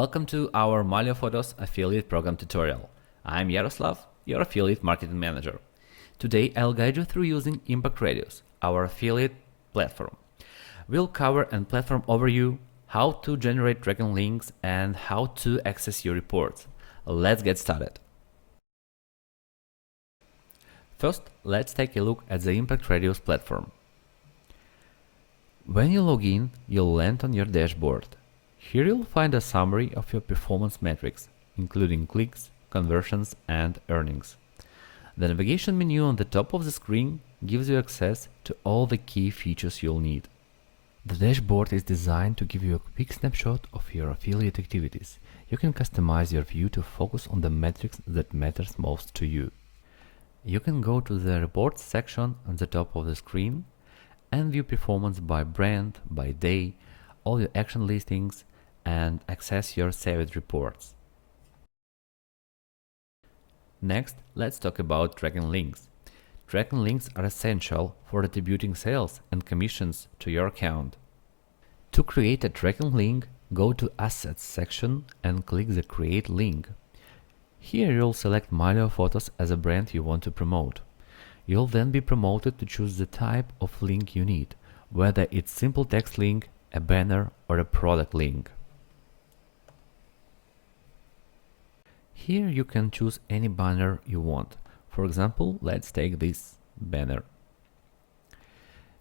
Welcome to our Mylio Photos affiliate program tutorial. I'm Yaroslav, your affiliate marketing manager. Today I'll guide you through using Impact Radius, our affiliate platform. We'll cover a platform overview, how to generate tracking links, and how to access your reports. Let's get started. First, let's take a look at the Impact Radius platform. When you log in, you'll land on your dashboard. Here you'll find a summary of your performance metrics, including clicks, conversions, and earnings. The navigation menu on the top of the screen gives you access to all the key features you'll need. The dashboard is designed to give you a quick snapshot of your affiliate activities. You can customize your view to focus on the metrics that matters most to you. You can go to the reports section on the top of the screen and view performance by brand, by day, all your action listings, and access your saved reports. Next, let's talk about tracking links. Tracking links are essential for attributing sales and commissions to your account. To create a tracking link, go to Assets section and click the Create Link. Here you'll select Mylio Photos as a brand you want to promote. You'll then be promoted to choose the type of link you need, whether it's simple text link, a banner, or a product link. Here you can choose any banner you want. For example, let's take this banner.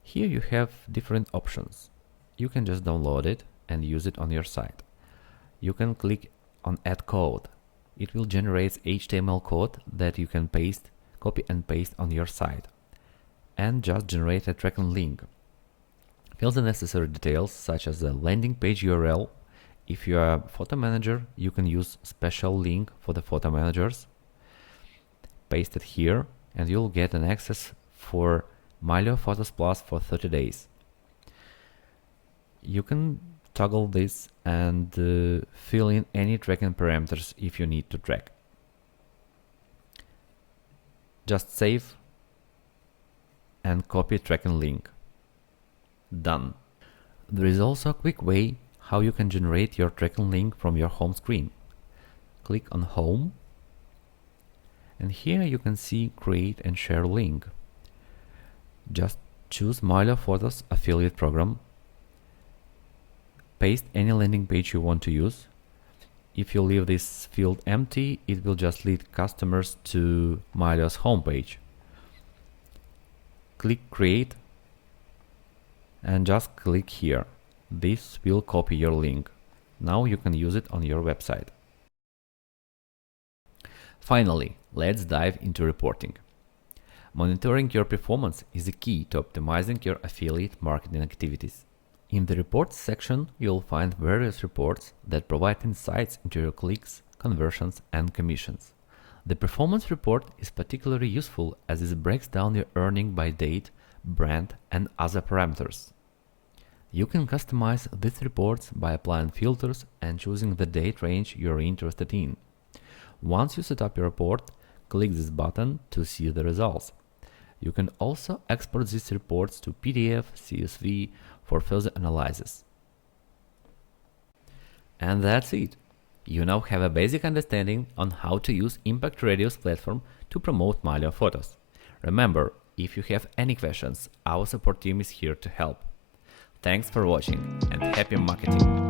Here you have different options. You can just download it and use it on your site. You can click on Add Code. It will generate HTML code that you can copy and paste on your site, and just generate a tracking link. Fill the necessary details such as the landing page URL. If you are a photo manager, you can use special link for the photo managers. Paste it here and you'll get an access for Mylio Photos Plus for 30 days. You can toggle this and fill in any tracking parameters if you need to track. Just save and copy tracking link. Done. There is also a quick way how you can generate your tracking link from your home screen. Click on Home, and here you can see Create and Share Link. Just choose Mylio Photos affiliate program. Paste any landing page you want to use. If you leave this field empty, it will just lead customers to Mylio's homepage. Click Create and just click here. This will copy your link. Now you can use it on your website. Finally, let's dive into reporting. Monitoring your performance is the key to optimizing your affiliate marketing activities. In the reports section, you'll find various reports that provide insights into your clicks, conversions, and commissions. The performance report is particularly useful as it breaks down your earning by date, brand, and other parameters. You can customize these reports by applying filters and choosing the date range you're interested in. Once you set up your report, click this button to see the results. You can also export these reports to PDF, CSV for further analysis. And that's it. You now have a basic understanding on how to use Impact Radius platform to promote Mylio Photos. Remember, if you have any questions, our support team is here to help. Thanks for watching and happy marketing!